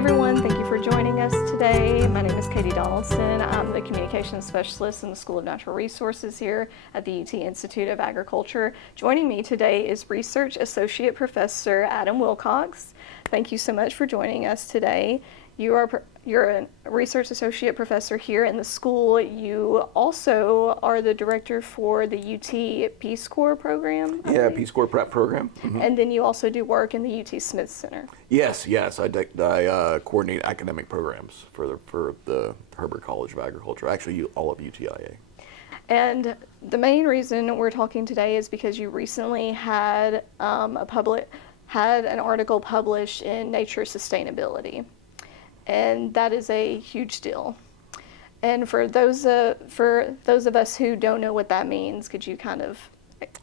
everyone, thank you for joining us today. My name is Katie Donaldson. I'm the Communications Specialist in the School of Natural Resources here at the UT Institute of Agriculture. Joining me today is Research Associate Professor Adam Willcox. Thank you so much for joining us today. You're a Research Associate Professor here in the school. You also are the director for the UT Peace Corps program. Yeah, Peace Corps prep program. Mm-hmm. And then you also do work in the UT Smith Center. Yes. I coordinate academic programs for the Herbert College of Agriculture, actually all of UTIA. And the main reason we're talking today is because you recently had an article published in Nature Sustainability. And that is a huge deal. And for those of us who don't know what that means, could you kind of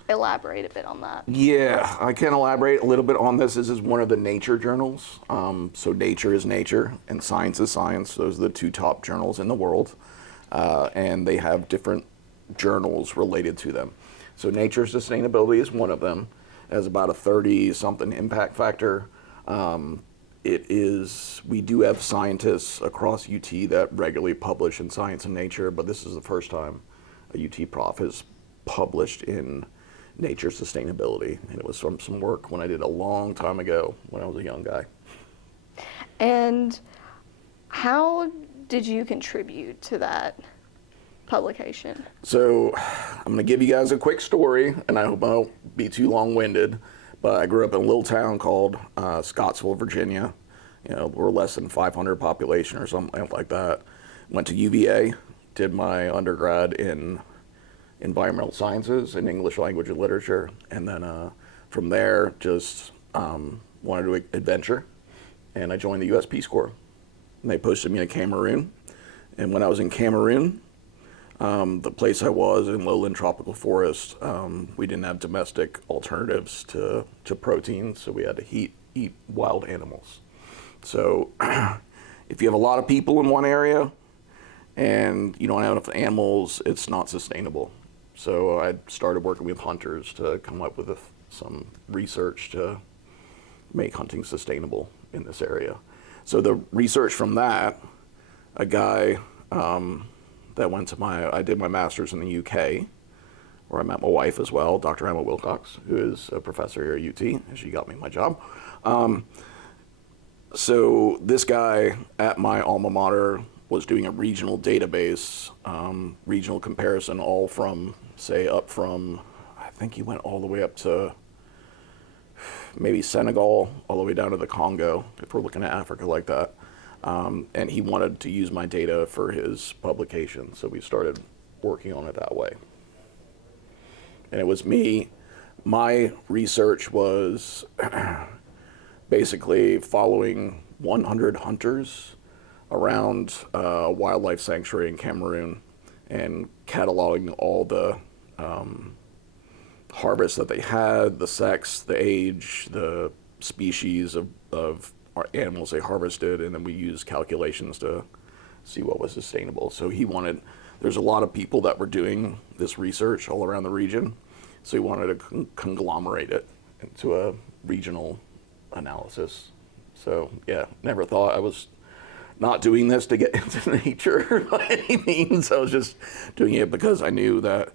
elaborate a bit on that? Yeah, I can elaborate a little bit on this. This is one of the nature journals. So Nature is Nature and Science is Science. Those are the two top journals in the world. And they have different journals related to them. So Nature Sustainability is one of them. It has about a 30-something impact factor. We do have scientists across UT that regularly publish in Science and Nature, but this is the first time a UT prof has published in Nature Sustainability, and it was from some work when I did a long time ago when I was a young guy. And how did you contribute to that publication? So I'm going to give you guys a quick story, and I hope I won't be too long-winded. But I grew up in a little town called Scottsville, Virginia. We're less than 500 population or something like that. Went to UVA, did my undergrad in environmental sciences and English language and literature. And then from there, just wanted to adventure. And I joined the U.S. Peace Corps. And they posted me to Cameroon. And when I was in Cameroon, the place I was in lowland tropical forest, we didn't have domestic alternatives to protein, so we had to eat wild animals. So if you have a lot of people in one area and you don't have enough animals, it's not sustainable. So I started working with hunters to come up with some research to make hunting sustainable in this area. So the research from that, a guy I did my master's in the UK, where I met my wife as well, Dr. Adam Willcox, who is a professor here at UT, and she got me my job. So this guy at my alma mater was doing a regional database, regional comparison, all from, I think he went all the way up to maybe Senegal, all the way down to the Congo, if we're looking at Africa like that. And he wanted to use my data for his publication, so we started working on it that way. And it was my research was basically following 100 hunters around a wildlife sanctuary in Cameroon and cataloging all the harvests that they had, the sex, the age, the species of animals they harvested, and then we used calculations to see what was sustainable. So there's a lot of people that were doing this research all around the region, so he wanted to conglomerate it into a regional analysis. So yeah, never thought I was not doing this to get into nature by any means. I was just doing it because I knew that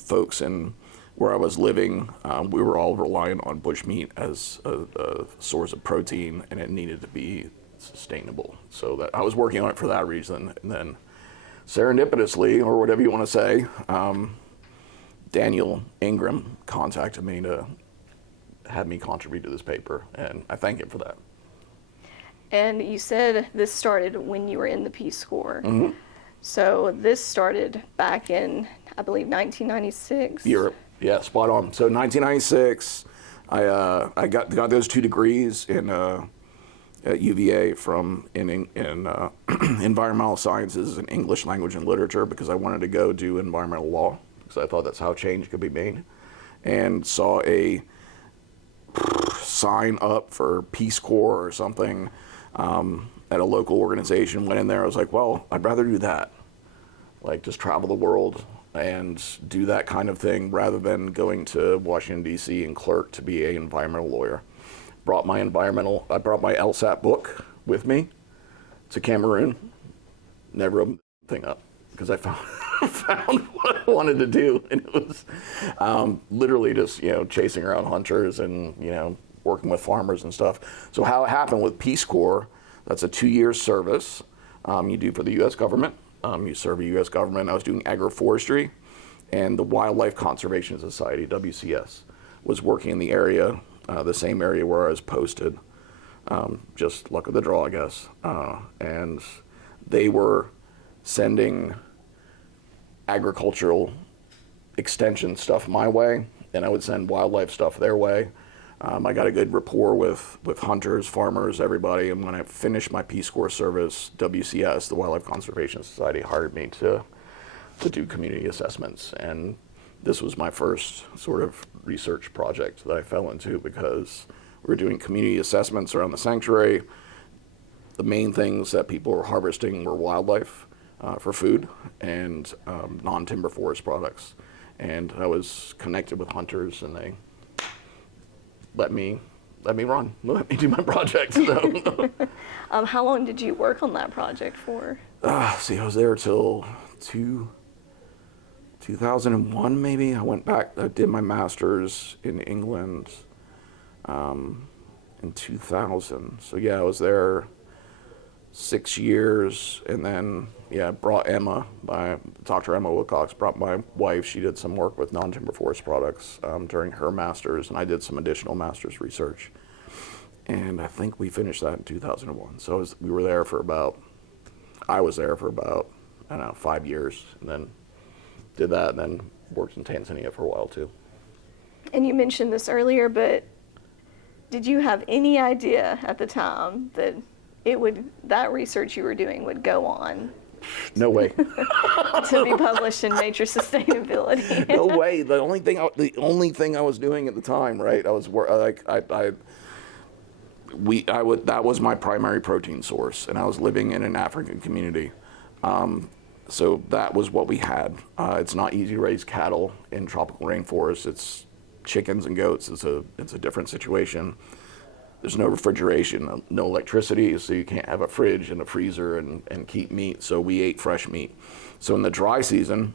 folks in where I was living, we were all reliant on bushmeat as a source of protein, and it needed to be sustainable. So that I was working on it for that reason. And then serendipitously, or whatever you want to say, Daniel Ingram contacted me to have me contribute to this paper, and I thank him for that. And you said this started when you were in the Peace Corps. Mm-hmm. So this started back in, I believe, 1996. Europe. Yeah, spot on. So 1996, I got those 2 degrees at UVA in environmental sciences and English language and literature, because I wanted to go do environmental law, because I thought that's how change could be made, and saw a sign up for Peace Corps or something at a local organization. Went in there, I was like, well, I'd rather do that, like just travel the world and do that kind of thing rather than going to Washington, D.C. and clerk to be an environmental lawyer. I brought my LSAT book with me to Cameroon. Never opened the thing up because I found what I wanted to do, and it was literally just chasing around hunters and working with farmers and stuff. So how it happened with Peace Corps, that's a 2-year service you do for the U.S. government. You serve the U.S. government. I was doing agroforestry, and the Wildlife Conservation Society, WCS, was working in the area, the same area where I was posted. Just luck of the draw, I guess. And they were sending agricultural extension stuff my way, and I would send wildlife stuff their way. I got a good rapport with hunters, farmers, everybody, and when I finished my Peace Corps service, WCS, the Wildlife Conservation Society, hired me to do community assessments, and this was my first sort of research project that I fell into because we were doing community assessments around the sanctuary. The main things that people were harvesting were wildlife for food and non-timber forest products. And I was connected with hunters, and they let me run, let me do my project. So. How long did you work on that project for? I was there till 2001 maybe. I went back, I did my master's in England in 2000. So yeah, I was there 6 years, and then brought Dr. Emma Willcox brought my wife. She did some work with non-timber forest products during her master's, and I did some additional master's research. And I think we finished that in 2001. So I was there for about, 5 years, and then did that, and then worked in Tanzania for a while too. And you mentioned this earlier, but did you have any idea at the time that that research you were doing would go on? No way. To be published in Nature Sustainability. No way. The only thing I was doing at the time, right? That was my primary protein source, and I was living in an African community. So that was what we had. It's not easy to raise cattle in tropical rainforests. It's chickens and goats. It's a different situation. There's no refrigeration, no electricity, so you can't have a fridge and a freezer and keep meat. So we ate fresh meat. So in the dry season,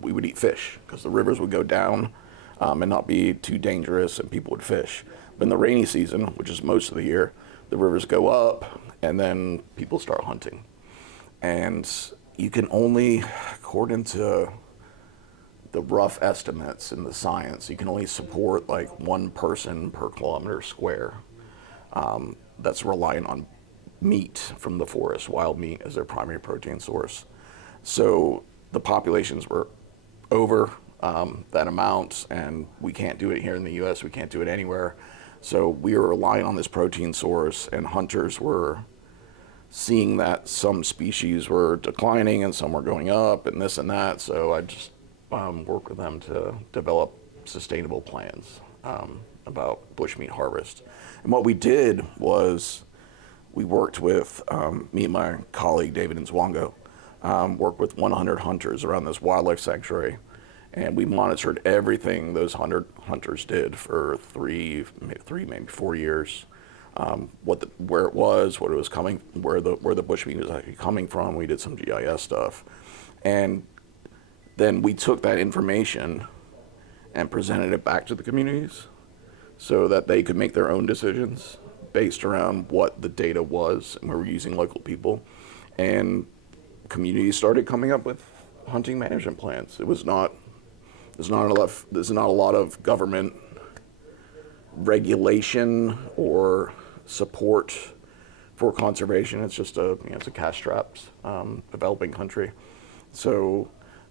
we would eat fish because the rivers would go down and not be too dangerous, and people would fish. But in the rainy season, which is most of the year, the rivers go up, and then people start hunting. And you can only, according to the rough estimates in the science, you can only support like one person per kilometer square that's reliant on meat from the forest, wild meat as their primary protein source. So the populations were over that amount, and we can't do it here in the US, we can't do it anywhere. So we were relying on this protein source, and hunters were seeing that some species were declining and some were going up and this and that. So I just work with them to develop sustainable plans about bushmeat harvest. And what we did was we worked with, me and my colleague David Nzwango, worked with 100 hunters around this wildlife sanctuary, and we monitored everything those 100 hunters did for three, maybe 4 years. Where it was, what it was coming, where the bushmeat was actually coming from. We did some GIS stuff, and then we took that information and presented it back to the communities so that they could make their own decisions based around what the data was, and we were using local people, and communities started coming up with hunting management plans. There's not a lot of government regulation or support for conservation. It's just it's a cash-strapped developing country. So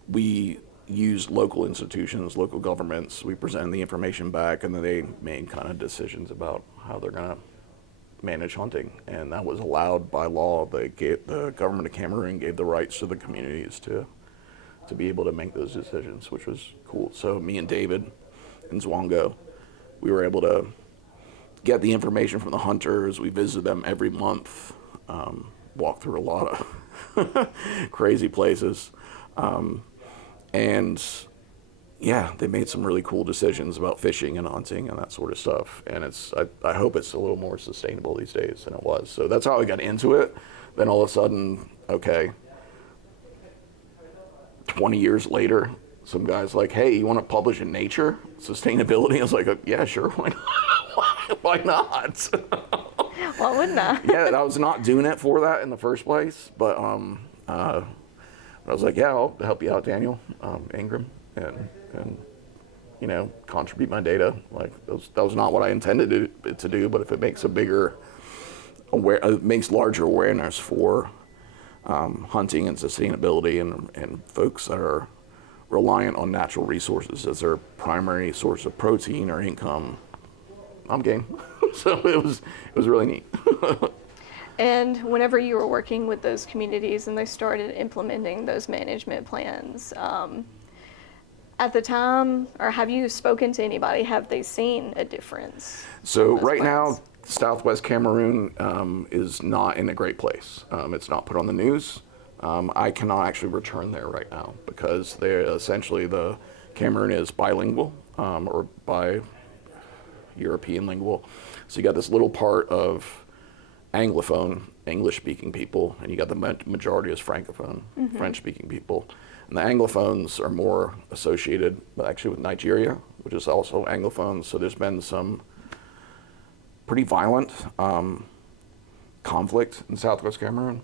we used local institutions, local governments. We presented the information back, and then they made kind of decisions about how they're going to manage hunting, and that was allowed by law. The government of Cameroon gave the rights to the communities to be able to make those decisions, which was cool. So me and David and Nzwango, we were able to get the information from the hunters. We visited them every month, walked through a lot of crazy places. And yeah, they made some really cool decisions about fishing and hunting and that sort of stuff. And I hope it's a little more sustainable these days than it was. So that's how I got into it. Then all of a sudden, okay, 20 years later, some guy's like, hey, you want to publish in Nature? Sustainability? I was like, yeah, sure, why not? Why not? Why wouldn't I? Yeah, I was not doing it for that in the first place, but I was like, yeah, I'll help you out, Daniel Ingram, and you know, contribute my data. Like that was not what I intended it to do, but if it makes a bigger makes larger awareness for hunting and sustainability and folks that are reliant on natural resources as their primary source of protein or income, I'm game. So it was really neat. And whenever you were working with those communities and they started implementing those management plans, at the time, or have you spoken to anybody? Have they seen a difference? So right now, Southwest Cameroon is not in a great place. It's not put on the news. I cannot actually return there right now because they're essentially Cameroon is bilingual or European lingual. So you got this little part of Anglophone, English-speaking people, and you got the majority is Francophone, French-speaking people. And the Anglophones are more associated actually with Nigeria, which is also Anglophone. So there's been some pretty violent conflict in Southwest Cameroon.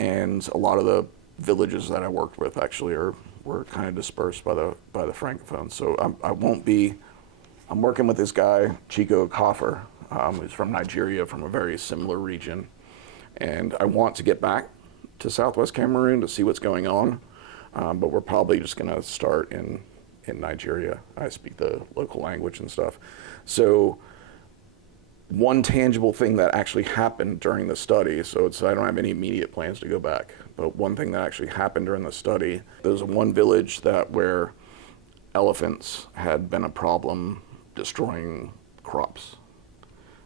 And a lot of the villages that I worked with actually were kind of dispersed by the Francophones. So I'm working with this guy, Chico Kaffer, who's from Nigeria, from a very similar region. And I want to get back to Southwest Cameroon to see what's going on. But we're probably just going to start in Nigeria. I speak the local language and stuff. So one tangible thing that actually happened during the study, so I don't have any immediate plans to go back, but one thing that actually happened during the study, there was one village where elephants had been a problem destroying crops,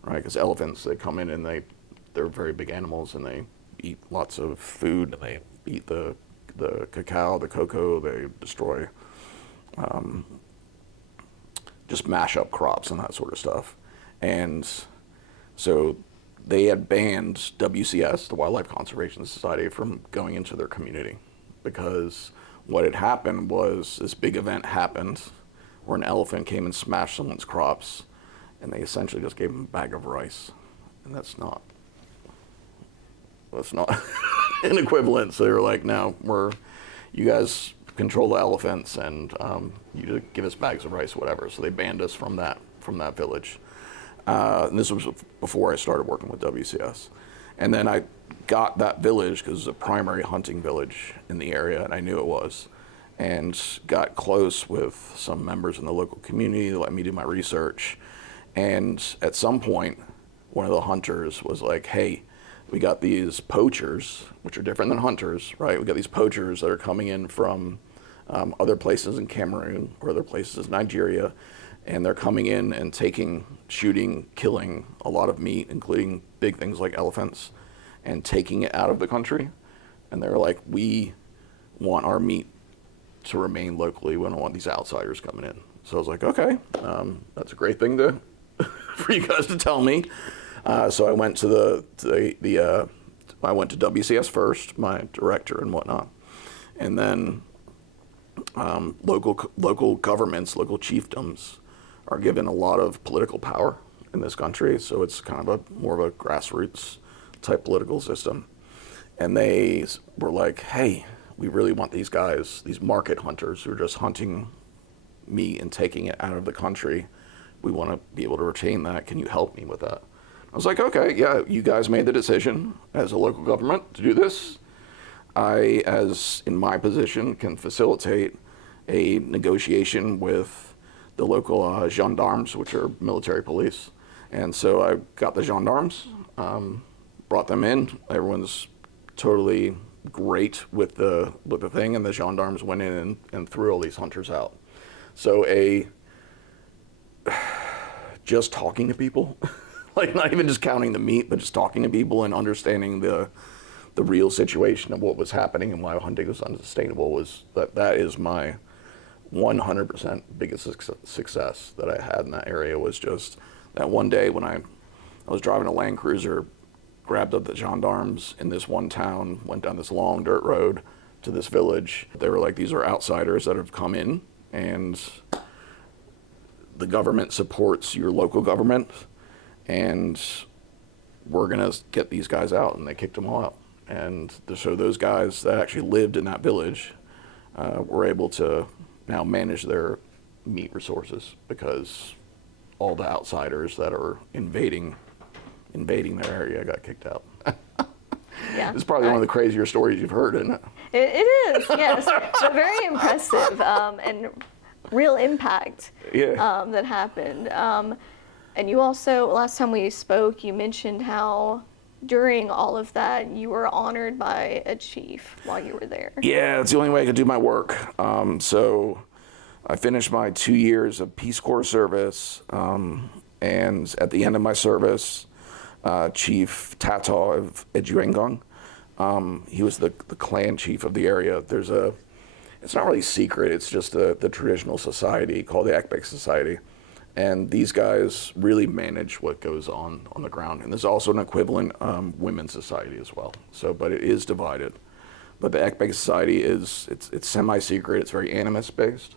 right? Because elephants, they come in and they're very big animals and they eat lots of food and they eat the cacao, the cocoa, they destroy, just mash up crops and that sort of stuff. And so they had banned WCS, the Wildlife Conservation Society, from going into their community because what had happened was this big event happened where an elephant came and smashed someone's crops and they essentially just gave them a bag of rice. And that's not an equivalent. So they were like, no, you guys control the elephants and you just give us bags of rice, whatever. So they banned us from that village. And this was before I started working with WCS. And then I got that village because it was a primary hunting village in the area, and I knew it was, and got close with some members in the local community that let me do my research. And at some point, one of the hunters was like, hey, we got these poachers, which are different than hunters, right? We got these poachers that are coming in from other places in Cameroon or other places in Nigeria, and they're coming in and shooting, killing a lot of meat, including big things like elephants, and taking it out of the country. And they're like, we want our meat to remain locally. We don't want these outsiders coming in. So I was like, okay, that's a great thing for you guys to tell me. So I went to I went to WCS first, my director and whatnot, and then local governments, local chiefdoms are given a lot of political power in this country. So it's kind of more of a grassroots type political system. And they were like, hey, we really want these guys, these market hunters who are just hunting meat and taking it out of the country. We want to be able to retain that. Can you help me with that? I was like, okay, yeah, you guys made the decision as a local government to do this. I, as in my position, can facilitate a negotiation with the local gendarmes, which are military police. And so I got the gendarmes, brought them in. Everyone's totally great with the thing, and the gendarmes went in and threw all these hunters out. So just talking to people, like not even just counting the meat, but just talking to people and understanding the real situation of what was happening and why hunting was unsustainable that is my 100% biggest success that I had in that area was just that one day when I was driving a Land Cruiser, grabbed up the gendarmes in this one town, went down this long dirt road to this village. They were like, these are outsiders that have come in, and the government supports your local government, and we're going to get these guys out. And they kicked them all out. And so those guys that actually lived in that village were able to now manage their meat resources, because all the outsiders that are invading their area got kicked out. Yeah. It's probably one of the crazier stories you've heard, isn't it? It is, yes. But very impressive and real impact that happened. And you also, last time we spoke, you mentioned how during all of that you were honored by a chief while you were there. Yeah, it's the only way I could do my work. So I finished my 2 years of Peace Corps service, and at the end of my service, Chief Tata of Ejuengong, he was the clan chief of the area. It's not really secret, it's just the traditional society called the Ekbek Society. And these guys really manage what goes on the ground. And there's also an equivalent women's society as well. So, but it is divided. But the Ekbek Society it's semi-secret, it's very animist-based.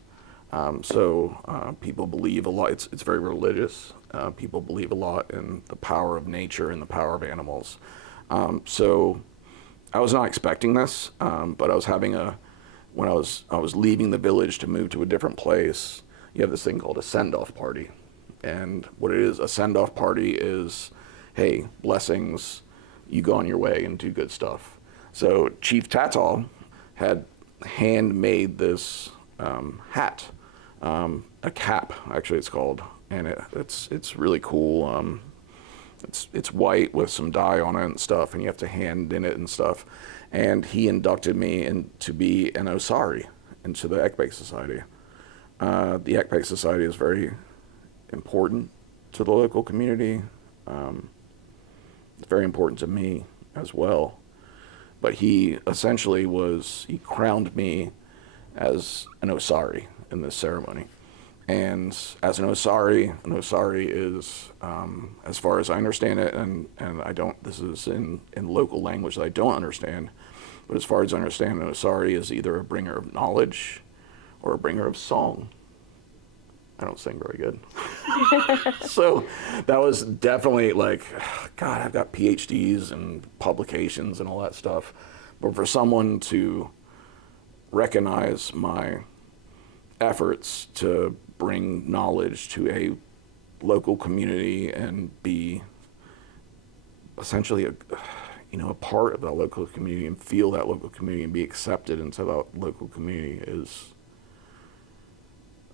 So people believe a lot, it's very religious. People believe a lot in the power of nature and the power of animals. So I was not expecting this, but I was when I was leaving the village to move to a different place, you have this thing called a send-off party. And what it is, a send-off party is, hey, blessings, you go on your way and do good stuff. So Chief Tatal had handmade this hat, a cap, actually it's called, and it's really cool. It's white with some dye on it and stuff, and you have to hand in it and stuff. And he inducted me to be an Osari into the Ekbek Society. The Ekbek Society is very important to the local community. It's very important to me as well. But he essentially he crowned me as an Osari in this ceremony. And as an Osari is, as far as I understand it, and this is in local language that I don't understand, but as far as I understand, an Osari is either a bringer of knowledge or a bringer of song. I don't sing very good. So that was definitely like, God, I've got PhDs and publications and all that stuff. But for someone to recognize my efforts to bring knowledge to a local community and be essentially a part of that local community and feel that local community and be accepted into that local community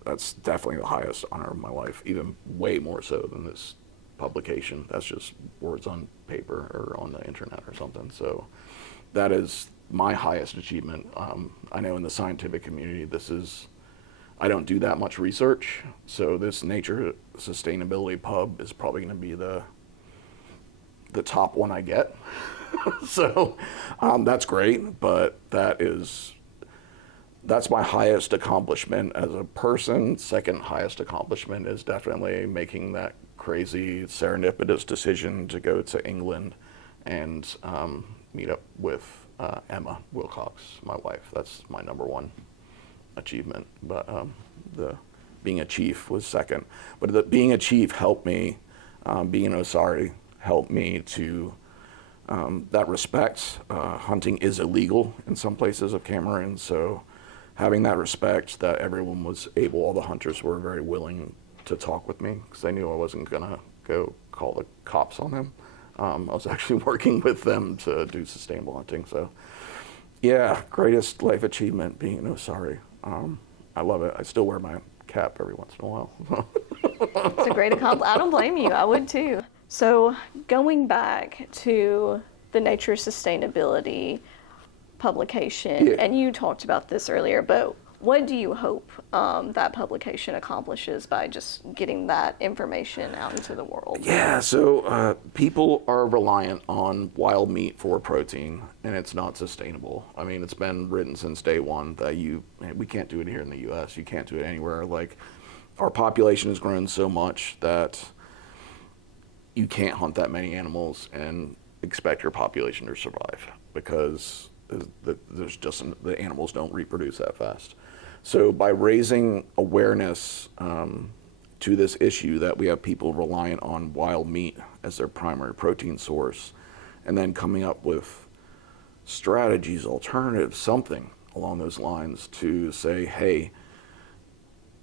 that's definitely the highest honor of my life, even way more so than this publication. That's just words on paper or on the internet or something. So that is my highest achievement. I know in the scientific community, I don't do that much research, so this nature sustainability pub is probably going to be the top one I get. So that's great, but that's my highest accomplishment as a person. Second highest accomplishment is definitely making that crazy serendipitous decision to go to England and meet up with Emma Willcox, my wife. That's my number one achievement. But the being a chief was second. But being a chief helped me, being an Osari helped me to that respect. Hunting is illegal in some places of Cameroon, so having that respect that everyone was able, all the hunters were very willing to talk with me because they knew I wasn't gonna go call the cops on them. I was actually working with them to do sustainable hunting. So yeah, greatest life achievement being an Osari. I love it. I still wear my cap every once in a while. It's a great accomplishment. I don't blame you. I would too. So going back to the nature sustainability publication, and you talked about this earlier, but What do you hope that publication accomplishes by just getting that information out into the world? Yeah, so people are reliant on wild meat for protein, and it's not sustainable. I mean, it's been written since day one that we can't do it here in the U.S. You can't do it anywhere. Like, our population has grown so much that you can't hunt that many animals and expect your population to survive, because there's just the animals don't reproduce that fast. So by raising awareness to this issue that we have people reliant on wild meat as their primary protein source, and then coming up with strategies, alternatives, something along those lines to say, hey,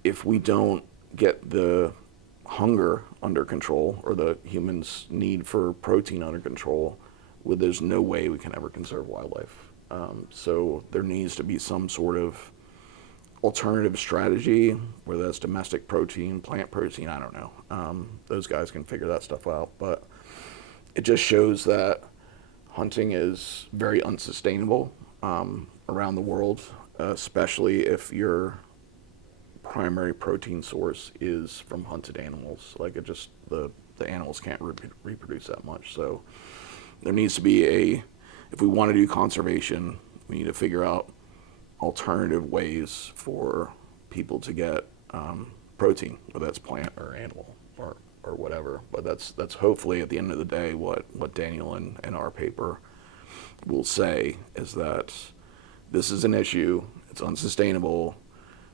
if we don't get the hunger under control, or the humans' need for protein under control, well, there's no way we can ever conserve wildlife. So there needs to be some sort of alternative strategy, whether that's domestic protein, plant protein, I don't know. Those guys can figure that stuff out. But it just shows that hunting is very unsustainable around the world, especially if your primary protein source is from hunted animals. Like, it just, the animals can't reproduce that much. So there needs to be if we want to do conservation, we need to figure out alternative ways for people to get protein, whether that's plant or animal or whatever. But that's hopefully at the end of the day what Daniel and our paper will say, is that this is an issue, it's unsustainable,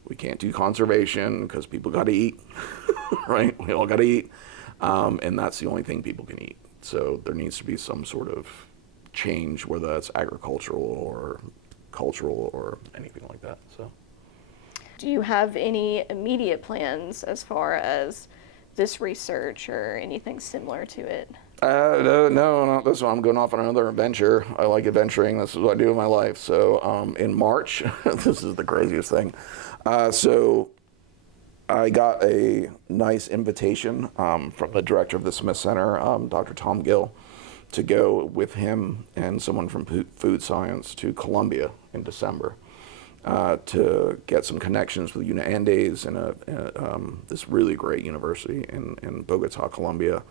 we can't do conservation because people got to eat, right? We all got to eat, and that's the only thing people can eat. So there needs to be some sort of change, whether that's agricultural or cultural or anything like that. So, do you have any immediate plans as far as this research or anything similar to it? No, not this one. I'm going off on another adventure. I like adventuring. This is what I do in my life. So in March, this is the craziest thing. So I got a nice invitation from the director of the Smith Center, Dr. Tom Gill, to go with him and someone from food science to Colombia in December to get some connections with UNANDES and this really great university in Bogota, Colombia.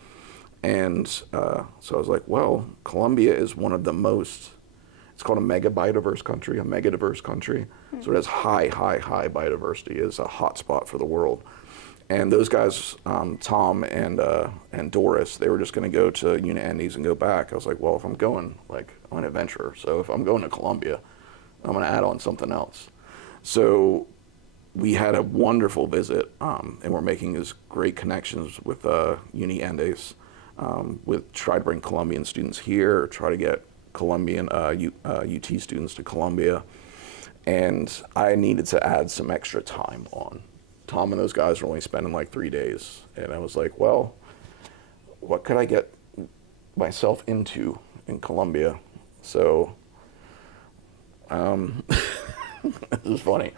And so I was like, well, Colombia is one of the most, it's called a mega biodiverse country, a mega diverse country. Mm-hmm. So it has high biodiversity. It's a hot spot for the world. And those guys, Tom and Doris, they were just going to go to UNANDES and go back. I was like, well, if I'm going, like, I'm an adventurer. So if I'm going to Colombia, I'm going to add on something else. So we had a wonderful visit, and we're making these great connections with UNANDES, try to bring Colombian students here, try to get Colombian UT students to Colombia. And I needed to add some extra time on. Tom and those guys were only spending like 3 days. And I was like, well, what could I get myself into in Colombia? So, this is funny.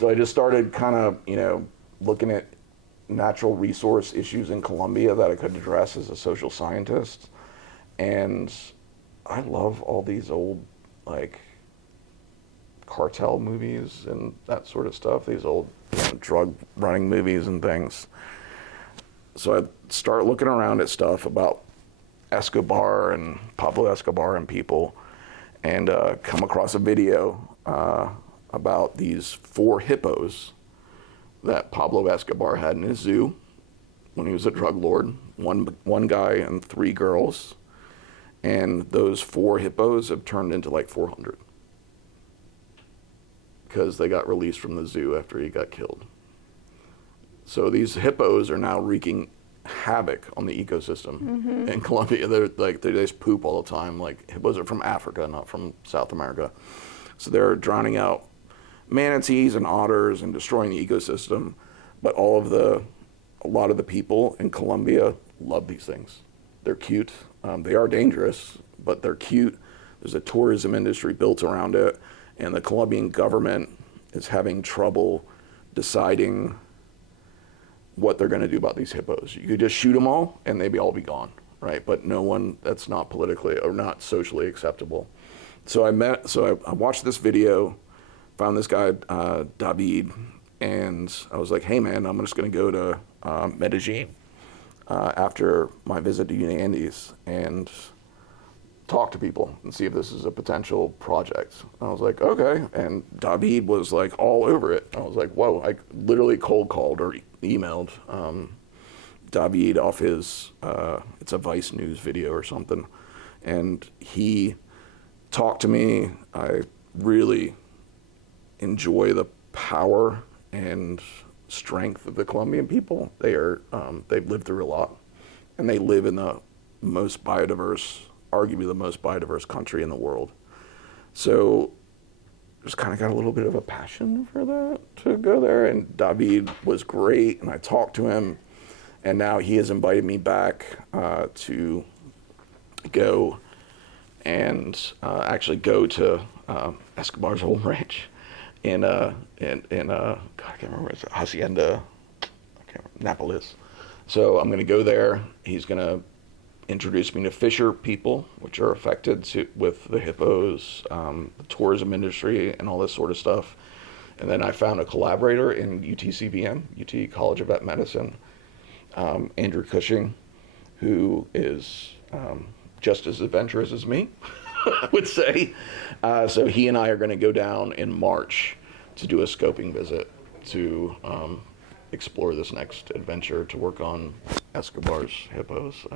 So I just started kind of, looking at natural resource issues in Colombia that I could address as a social scientist. And I love all these old, like, cartel movies and that sort of stuff, these old drug running movies and things. So I start looking around at stuff about Escobar and Pablo Escobar and people, and come across a video about these 4 hippos that Pablo Escobar had in his zoo when he was a drug lord, one guy and 3 girls, and those 4 hippos have turned into like 400 because they got released from the zoo after he got killed. So these hippos are now wreaking havoc on the ecosystem in Colombia. They just poop all the time. Like, hippos are from Africa, not from South America. So they're drowning out manatees and otters and destroying the ecosystem. But a lot of the people in Colombia love these things. They're cute. They are dangerous, but they're cute. There's a tourism industry built around it. And the Colombian government is having trouble deciding what they're going to do about these hippos. You could just shoot them all and they'd all be gone, right? But that's not politically or not socially acceptable. So I watched this video, found this guy, David, and I was like, hey man, I'm just going to go to Medellin after my visit to Uni Andes and talk to people and see if this is a potential project. I was like, okay. And David was like all over it. I was like, whoa, I literally cold called or emailed David off his, it's a Vice News video or something. And he talked to me. I really enjoy the power and strength of the Colombian people. They've lived through a lot, and they live in the most biodiverse, arguably the most biodiverse country in the world. So just kind of got a little bit of a passion for that to go there. And David was great, and I talked to him, and now he has invited me back to go and actually go to Escobar's home ranch in God, I can't remember, it's Hacienda, Napolis. So I'm going to go there. He's going to introduce me to fisher people, which are affected with the hippos, the tourism industry, and all this sort of stuff. And then I found a collaborator in UTCVM, UT College of Vet Medicine, Andrew Cushing, who is just as adventurous as me, I would say. So he and I are going to go down in March to do a scoping visit to explore this next adventure to work on Escobar's hippos.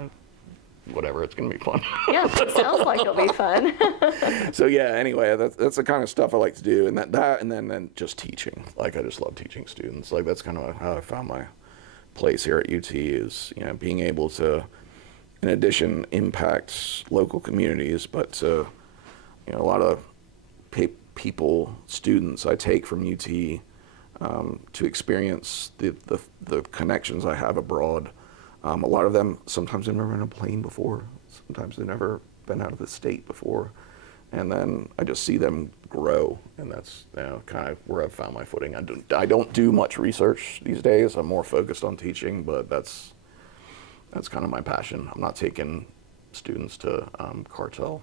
Whatever, it's going to be fun. Yeah, it sounds like it'll be fun. So yeah, anyway, that's the kind of stuff I like to do, and that and then just teaching. Like I just love teaching students. Like that's kind of how I found my place here at UT is, being able to, in addition, impact local communities, but to, a lot of people, students I take from UT to experience the connections I have abroad. A lot of them, sometimes they've never been on a plane before. Sometimes they've never been out of the state before. And then I just see them grow, and that's kind of where I've found my footing. I don't do much research these days. I'm more focused on teaching, but that's kind of my passion. I'm not taking students to cartel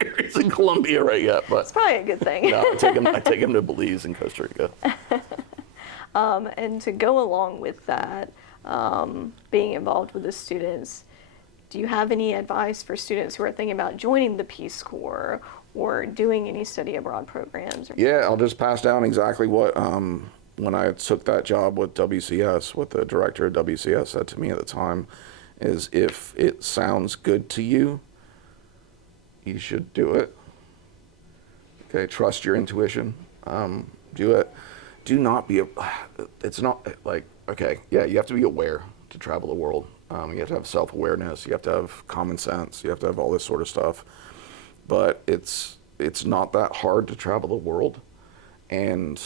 areas in Colombia right yet, but It's probably a good thing. no, I take them to Belize and Costa Rica. And to go along with that, being involved with the students, do you have any advice for students who are thinking about joining the Peace Corps or doing any study abroad programs? Yeah, I'll just pass down exactly what, when I took that job with WCS, what the director of WCS said to me at the time is, if it sounds good to you, you should do it. Okay, trust your intuition. Do it. Do not be, it's not like, okay, yeah, you have to be aware to travel the world. You have to have self-awareness. You have to have common sense. You have to have all this sort of stuff. But it's not that hard to travel the world. And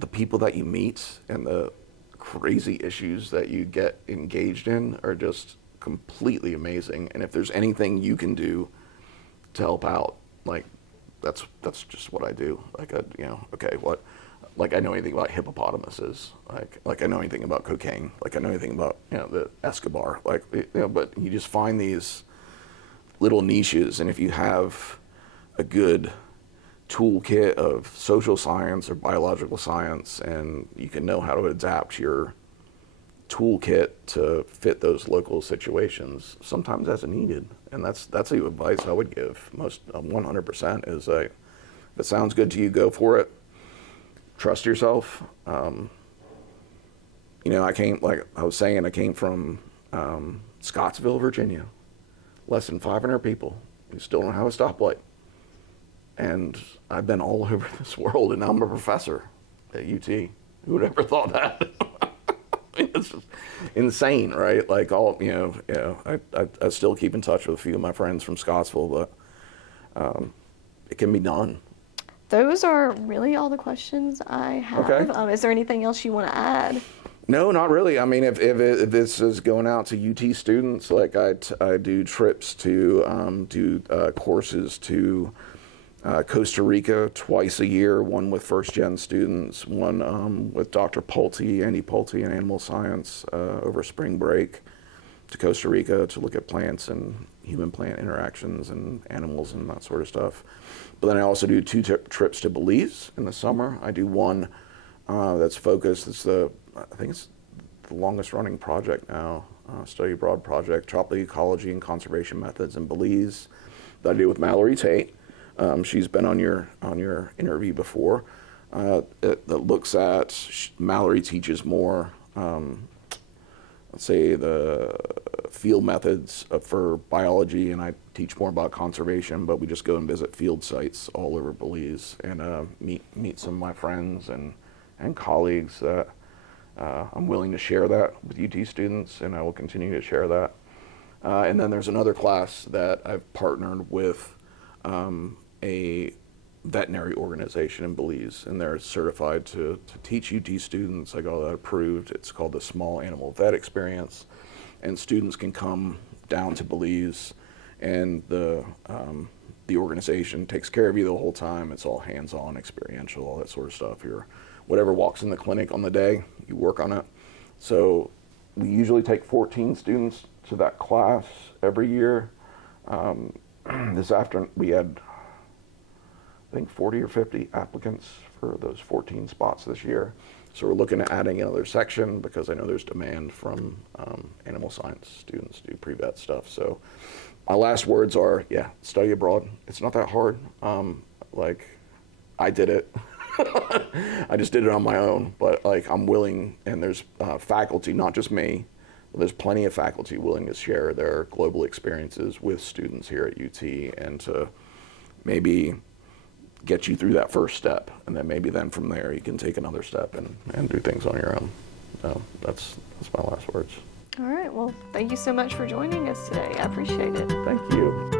the people that you meet and the crazy issues that you get engaged in are just completely amazing. And if there's anything you can do to help out, like that's just what I do. Like okay, what? Like I know anything about hippopotamuses, like I know anything about cocaine, like I know anything about the Escobar, but you just find these little niches, and if you have a good toolkit of social science or biological science, and you can know how to adapt your toolkit to fit those local situations, sometimes that's needed, and that's the advice I would give most 100% is if it sounds good to you, go for it. Trust yourself. I came from Scottsville, Virginia, less than 500 people. We still don't have a stoplight. And I've been all over this world, and now I'm a professor at UT. Who would ever thought that? It's just insane, right? Like I still keep in touch with a few of my friends from Scottsville, but it can be done. Those are really all the questions I have. Okay. Is there anything else you want to add? No, not really. I mean, if this is going out to UT students, like I do trips to do courses to Costa Rica twice a year, one with first-gen students, one with Dr. Pulte, Andy Pulte in animal science over spring break. to Costa Rica to look at plants and human-plant interactions and animals and that sort of stuff. But then I also do 2 trips to Belize in the summer. I do one that's focused. I think it's the longest-running project now, study abroad project, tropical ecology and conservation methods in Belize, that I do with Mallory Tate. She's been on your interview before. That looks at Mallory teaches more. Let's say the field methods for biology, and I teach more about conservation, but we just go and visit field sites all over Belize and meet some of my friends and colleagues that I'm willing to share that with UT students, and I will continue to share that. And then there's another class that I've partnered with a veterinary organization in Belize, and they're certified to teach UT students. I got that approved. It's called the Small Animal Vet Experience, and students can come down to Belize, and the organization takes care of you the whole time. It's all hands-on, experiential, all that sort of stuff. Whatever walks in the clinic on the day, you work on it. So we usually take 14 students to that class every year. This afternoon we had, I think, 40 or 50 applicants for those 14 spots this year. So we're looking at adding another section because I know there's demand from animal science students to do pre-vet stuff. So my last words are, study abroad. It's not that hard. I did it. I just did it on my own, but I'm willing, and there's faculty, not just me, but there's plenty of faculty willing to share their global experiences with students here at UT and to maybe get you through that first step, and then maybe from there you can take another step and do things on your own. So that's my last words. All right, well, thank you so much for joining us today. I appreciate it. Thank you.